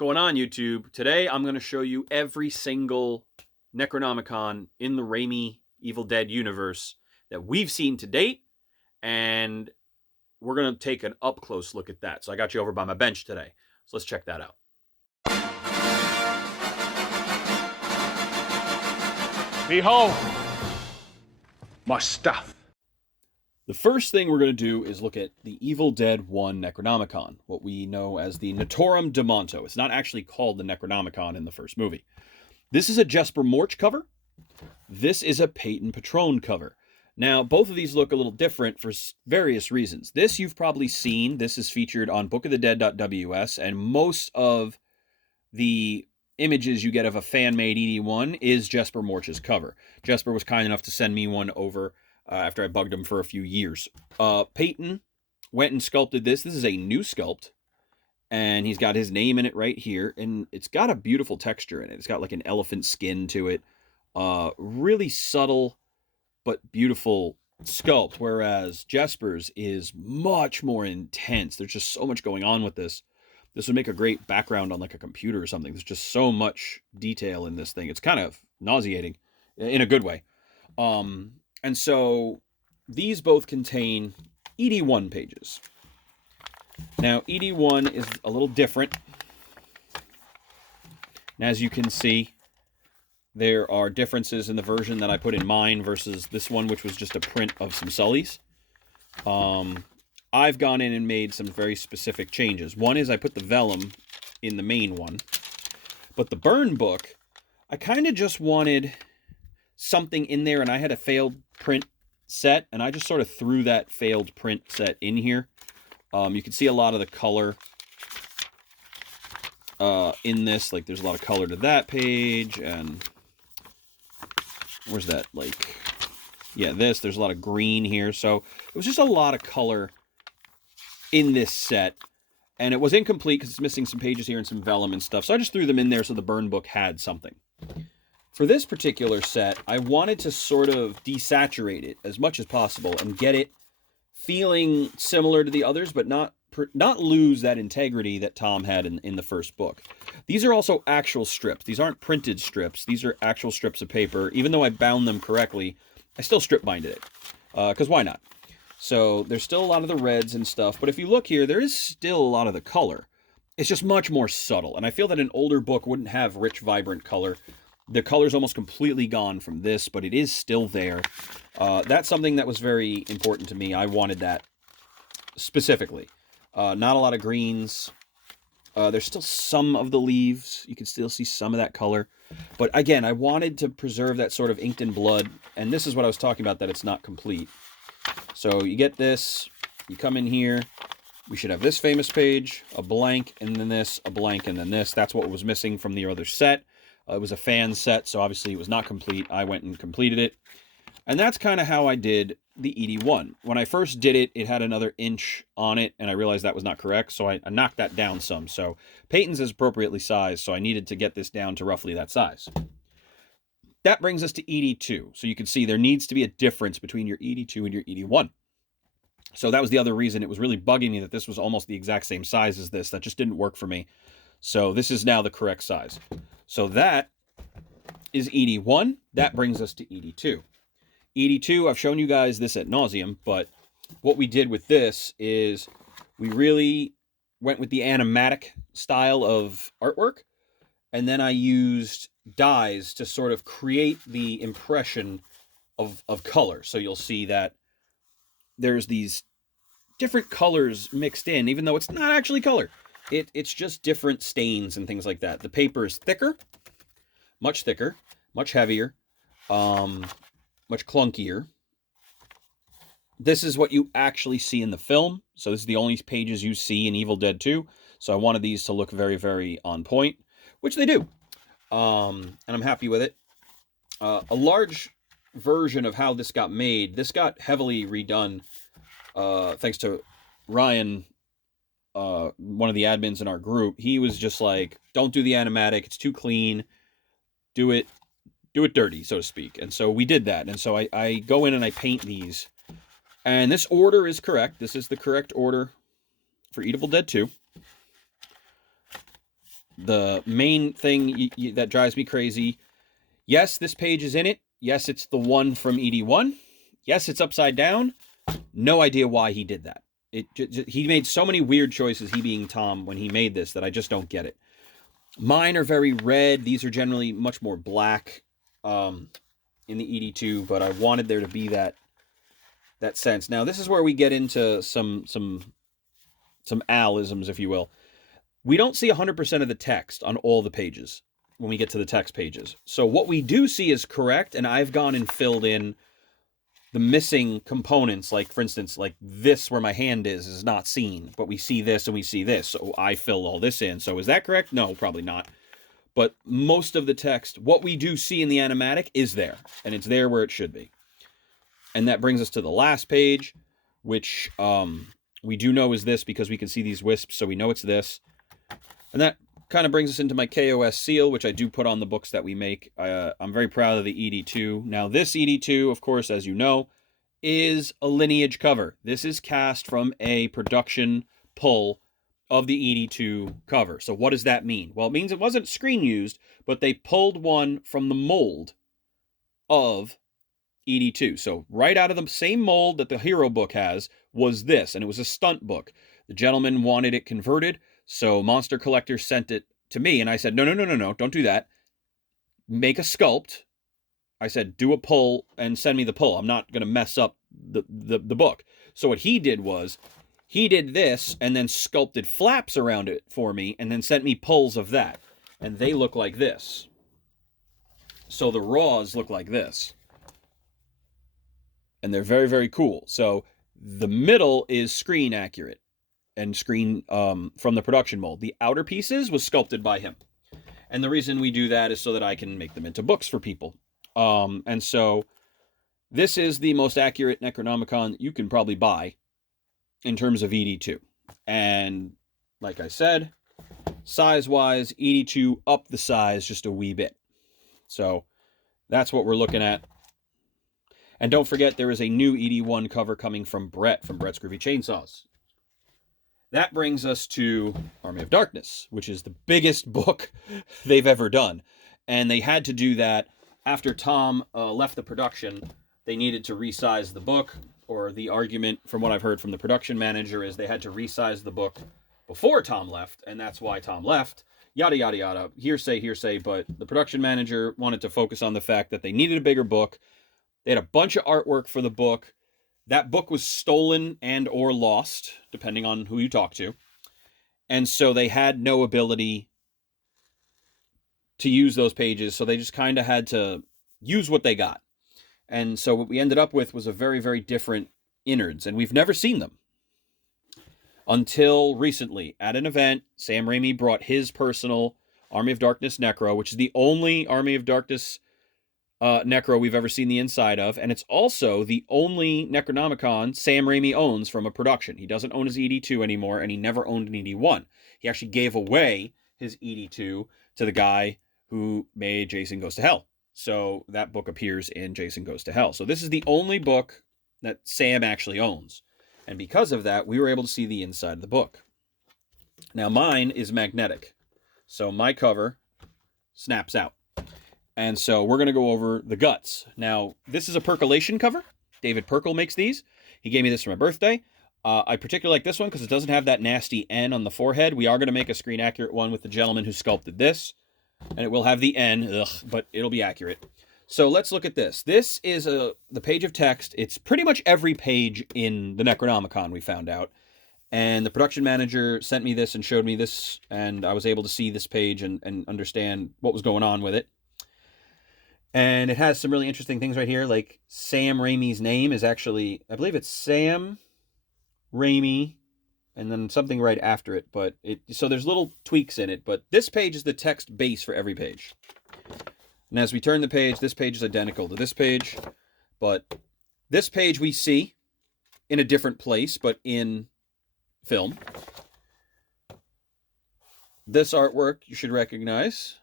going on, YouTube? Today I'm going to show you every single Necronomicon in the Raimi Evil Dead universe that we've seen to date, and we're going to take an up-close look at that. So I got you over by my bench today. So let's check that out. Behold, my stuff. The first thing we're going to do is look at the Evil Dead 1 Necronomicon, what we know as the Naturom Demonto. It's not actually called the Necronomicon in the first movie. This is a Jesper Morch cover. This is a Peyton Patron cover. Now, both of these look a little different for various reasons. This you've probably seen. This is featured on bookofthedead.ws, and most of the images you get of a fan-made ED1 is Jesper Morch's cover. Jesper was kind enough to send me one over after I bugged him for a few years. Peyton went and sculpted this. This is a new sculpt, and he's got his name in it right here, and it's got a beautiful texture in it. It's got like an elephant skin to it. Really subtle but beautiful sculpt, whereas Jesper's is much more intense. There's just so much going on with this. This would make a great background on like a computer or something. There's just so much detail in this thing. It's kind of nauseating in a good way. And so these both contain ED1 pages. Now, ED1 is a little different. And as you can see, there are differences in the version that I put in mine versus this one, which was just a print of some Sullys. I've gone in and made some very specific changes. One is I put the vellum in the main one. But the burn book, I kind of just wanted something in there, and I had a failed print set, and I just sort of threw that failed print set in here. You can see a lot of the color in this. Like, there's a lot of color to that page, and where's that? Like, yeah, there's a lot of green here. So it was just a lot of color in this set, and it was incomplete because it's missing some pages here and some vellum and stuff. So I just threw them in there so the burn book had something. For this particular set, I wanted to sort of desaturate it as much as possible and get it feeling similar to the others, but not lose that integrity that Tom had in the first book. These are also actual strips. These aren't printed strips. These are actual strips of paper. Even though I bound them correctly, I still strip binded it, because why not? So there's still a lot of the reds and stuff, but if you look here, there is still a lot of the color. It's just much more subtle, and I feel that an older book wouldn't have rich, vibrant color. The color's almost completely gone from this, but it is still there. That's something that was very important to me. I wanted that specifically. Not a lot of greens. There's still some of the leaves. You can still see some of that color. But again, I wanted to preserve that sort of inked in blood, and this is what I was talking about, that it's not complete. So you get this, you come in here, we should have this famous page, a blank, and then this, a blank, and then this. That's what was missing from the other set. It was a fan set, so obviously it was not complete. I went and completed it. And that's kind of how I did the ED1. When I first did it, it had another inch on it, and I realized that was not correct, so I knocked that down some. So Peyton's is appropriately sized, so I needed to get this down to roughly that size. That brings us to ED2. So you can see there needs to be a difference between your ED2 and your ED1. So that was the other reason it was really bugging me that this was almost the exact same size as this. That just didn't work for me. So this is now the correct size. So that is ED1. That brings us to ED2. ED2, I've shown you guys this ad nauseum, but what we did with this is we really went with the animatic style of artwork, and then I used dyes to sort of create the impression of color. So you'll see that there's these different colors mixed in, even though it's not actually color. It's just different stains and things like that. The paper is thicker, much heavier, much clunkier. This is what you actually see in the film. So this is the only pages you see in Evil Dead 2. So I wanted these to look very, very on point, which they do. And I'm happy with it. A large version of how this got made, this got heavily redone thanks to Ryan, one of the admins in our group. He was just like, don't do the animatic, it's too clean, do it dirty, so to speak. And so we did that. And so I go in and I paint these, and this order is correct. This is the correct order for Evil Dead 2. the main thing that drives me crazy, yes, this page is in it. Yes, it's the one from ED1. Yes, it's upside down. No idea why he did that. He made so many weird choices, he being Tom, when he made this, that I just don't get it. Mine are very red. These are generally much more black in the ED2, but I wanted there to be that sense. Now, this is where we get into some Al-isms, if you will. We don't see 100% of the text on all the pages when we get to the text pages. So what we do see is correct, and I've gone and filled in the missing components. Like, for instance, like this where my hand is not seen, but we see this and we see this. So I fill all this in. So is that correct? No, probably not. But most of the text, what we do see in the animatic is there, and it's there where it should be. And that brings us to the last page, which we do know is this because we can see these wisps, so we know it's this. And that kind of brings us into my KOS seal, which I do put on the books that we make. I'm very proud of the ED2. Now, this ED2, of course, as you know, is a lineage cover. This is cast from a production pull of the ED2 cover. So what does that mean? Well, it means it wasn't screen used, but they pulled one from the mold of ED2. So right out of the same mold that the hero book has was this, and it was a stunt book. The gentleman wanted it converted, so Monster Collector sent it to me, and I said, no, don't do that. Make a sculpt. I said, do a pull and send me the pull. I'm not going to mess up the book. So what he did was, he did this and then sculpted flaps around it for me and then sent me pulls of that. And they look like this. So the raws look like this. And they're very, very cool. So the middle is screen accurate and screen from the production mold. The outer pieces was sculpted by him. And the reason we do that is so that I can make them into books for people. And so this is the most accurate Necronomicon you can probably buy in terms of ED2. And like I said, size-wise, ED2 up the size just a wee bit. So that's what we're looking at. And don't forget, there is a new ED1 cover coming from Brett, from Brett's Groovy Chainsaws. That brings us to Army of Darkness, which is the biggest book they've ever done. And they had to do that after Tom left the production. They needed to resize the book, or the argument from what I've heard from the production manager is they had to resize the book before Tom left, and that's why Tom left. Yada, yada, yada. Hearsay, but the production manager wanted to focus on the fact that they needed a bigger book. They had a bunch of artwork for the book. That book was stolen and or lost, depending on who you talk to. And so they had no ability to use those pages, so they just kind of had to use what they got. And so what we ended up with was a very, very different innards, and we've never seen them. Until recently, at an event, Sam Raimi brought his personal Army of Darkness Necro, which is the only Army of Darkness Necro we've ever seen the inside of, and it's also the only Necronomicon Sam Raimi owns from a production. He doesn't own his ED2 anymore, and he never owned an ED1. He actually gave away his ED2 to the guy who made Jason Goes to Hell. So that book appears in Jason Goes to Hell. So this is the only book that Sam actually owns. And because of that, we were able to see the inside of the book. Now mine is magnetic. So my cover snaps out. And so we're going to go over the guts. Now, this is a percolation cover. David Perkle makes these. He gave me this for my birthday. I particularly like this one because it doesn't have that nasty N on the forehead. We are going to make a screen accurate one with the gentleman who sculpted this. And it will have the N, but it'll be accurate. So let's look at this. This is the page of text. It's pretty much every page in the Necronomicon, we found out. And the production manager sent me this and showed me this, and I was able to see this page and understand what was going on with it. And it has some really interesting things right here, like Sam Raimi's name is actually, I believe it's Sam Raimi, and then something right after it. But so there's little tweaks in it, but this page is the text base for every page. And as we turn the page, this page is identical to this page, but this page we see in a different place, but in film. This artwork you should recognize.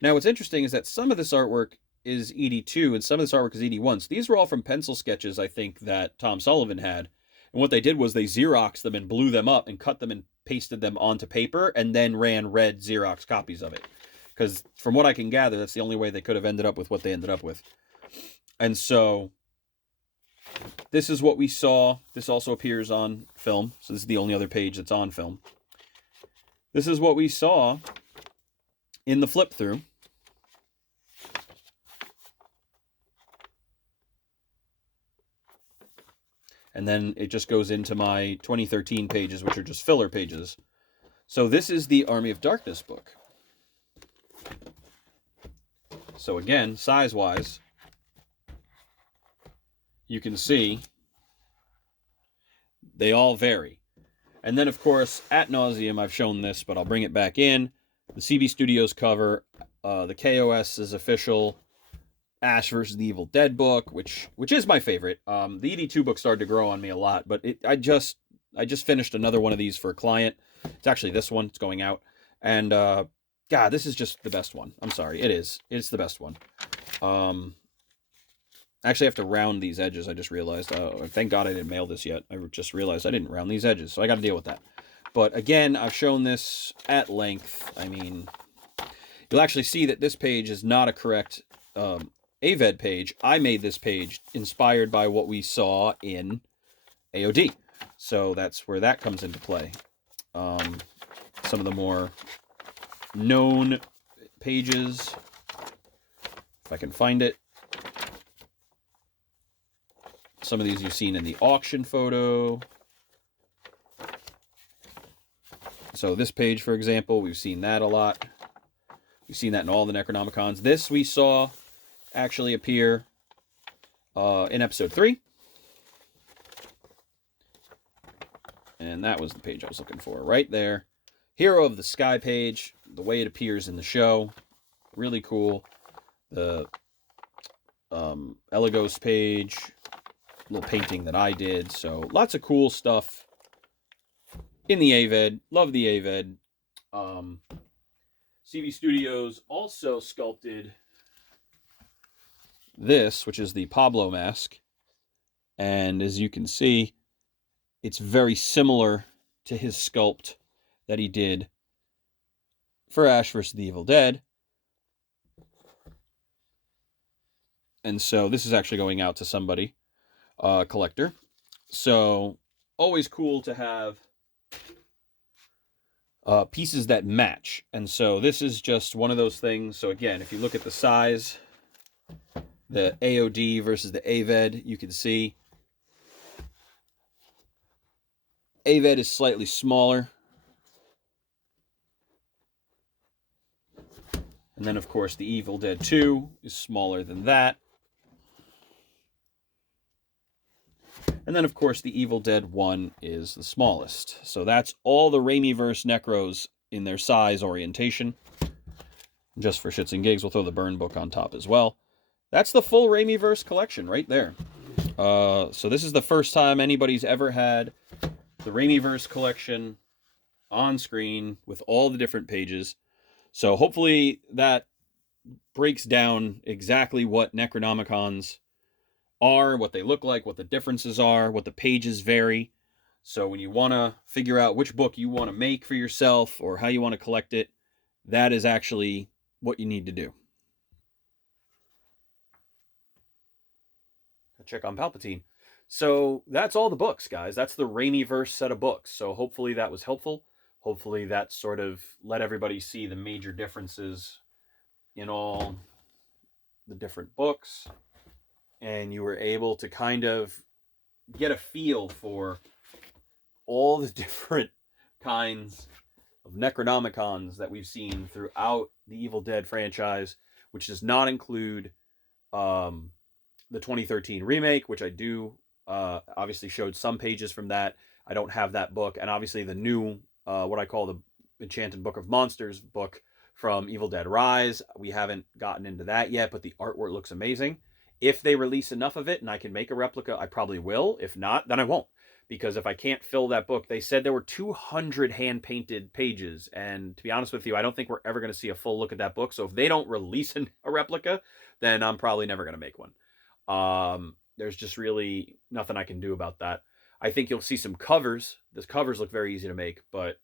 Now, what's interesting is that some of this artwork is ED2 and some of this artwork is ED1. So these were all from pencil sketches, I think, that Tom Sullivan had. And what they did was they Xeroxed them and blew them up and cut them and pasted them onto paper and then ran red Xerox copies of it. Because from what I can gather, that's the only way they could have ended up with what they ended up with. And so this is what we saw. This also appears on film. So this is the only other page that's on film. This is what we saw in the flip through. And then it just goes into my 2013 pages, which are just filler pages. So this is the Army of Darkness book. So again, size-wise, you can see they all vary. And then, of course, ad nauseum, I've shown this, but I'll bring it back in. The CB Studios cover, the KOS's official Ash vs. the Evil Dead book, which is my favorite. The ED2 book started to grow on me a lot, but I just finished another one of these for a client. It's actually this one. It's going out. And, God, this is just the best one. I'm sorry. It is. It's the best one. I actually have to round these edges. I just realized. Thank God I didn't mail this yet. I just realized I didn't round these edges, so I got to deal with that. But again, I've shown this at length. I mean, you'll actually see that this page is not a correct AVED page. I made this page inspired by what we saw in AOD. So that's where that comes into play. Some of the more known pages, if I can find it. Some of these you've seen in the auction photo. So this page, for example, we've seen that a lot. We've seen that in all the necronomicons. This we saw actually appear in episode 3. And that was the page I was looking for right there. Hero of the Sky page, the way it appears in the show. Really cool. The Elegos page, little painting that I did. So lots of cool stuff in the AVED. Love the AVED. CB Studios also sculpted this, which is the Pablo mask. And as you can see, it's very similar to his sculpt that he did for Ash vs. the Evil Dead. And so this is actually going out to somebody, collector. So always cool to have pieces that match. And so this is just one of those things. So again, if you look at the size, the AOD versus the AVED, you can see AVED is slightly smaller. And then, of course, the Evil Dead 2 is smaller than that. And then, of course, the Evil Dead 1 is the smallest. So that's all the Raimi-verse Necros in their size orientation. Just for shits and gigs, we'll throw the burn book on top as well. That's the full Raimi-verse collection right there. So this is the first time anybody's ever had the Raimi-verse collection on screen with all the different pages. So hopefully that breaks down exactly what necronomicons are, what they look like, what the differences are, what the pages vary. So when you want to figure out which book you want to make for yourself or how you want to collect it, that is actually what you need to do. Check on Palpatine. So that's all the books, guys. That's the Raimi-verse set of books. So hopefully that was helpful. Hopefully that sort of let everybody see the major differences in all the different books. And you were able to kind of get a feel for all the different kinds of necronomicons that we've seen throughout the Evil Dead franchise, which does not include the 2013 remake, which I do obviously showed some pages from that. I don't have that book. And obviously the new, what I call the Enchanted Book of Monsters book from Evil Dead Rise. We haven't gotten into that yet, but the artwork looks amazing. If they release enough of it and I can make a replica, I probably will. If not, then I won't. Because if I can't fill that book, they said there were 200 hand-painted pages. And to be honest with you, I don't think we're ever going to see a full look at that book. So if they don't release a replica, then I'm probably never going to make one. There's just really nothing I can do about that. I think you'll see some covers. The covers look very easy to make, but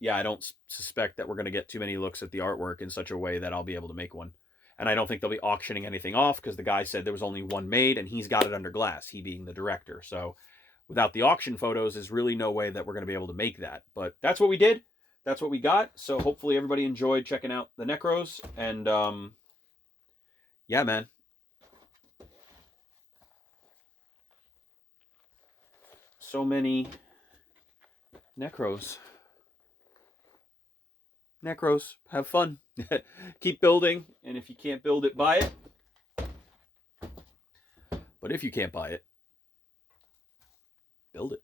yeah, I don't suspect that we're going to get too many looks at the artwork in such a way that I'll be able to make one. And I don't think they'll be auctioning anything off because the guy said there was only one made and he's got it under glass, he being the director. So without the auction photos, there's really no way that we're going to be able to make that. But that's what we did. That's what we got. So hopefully everybody enjoyed checking out the Necros. And yeah, man. So many Necros. Necros, have fun. Keep building, and if you can't build it, buy it. But if you can't buy it, build it.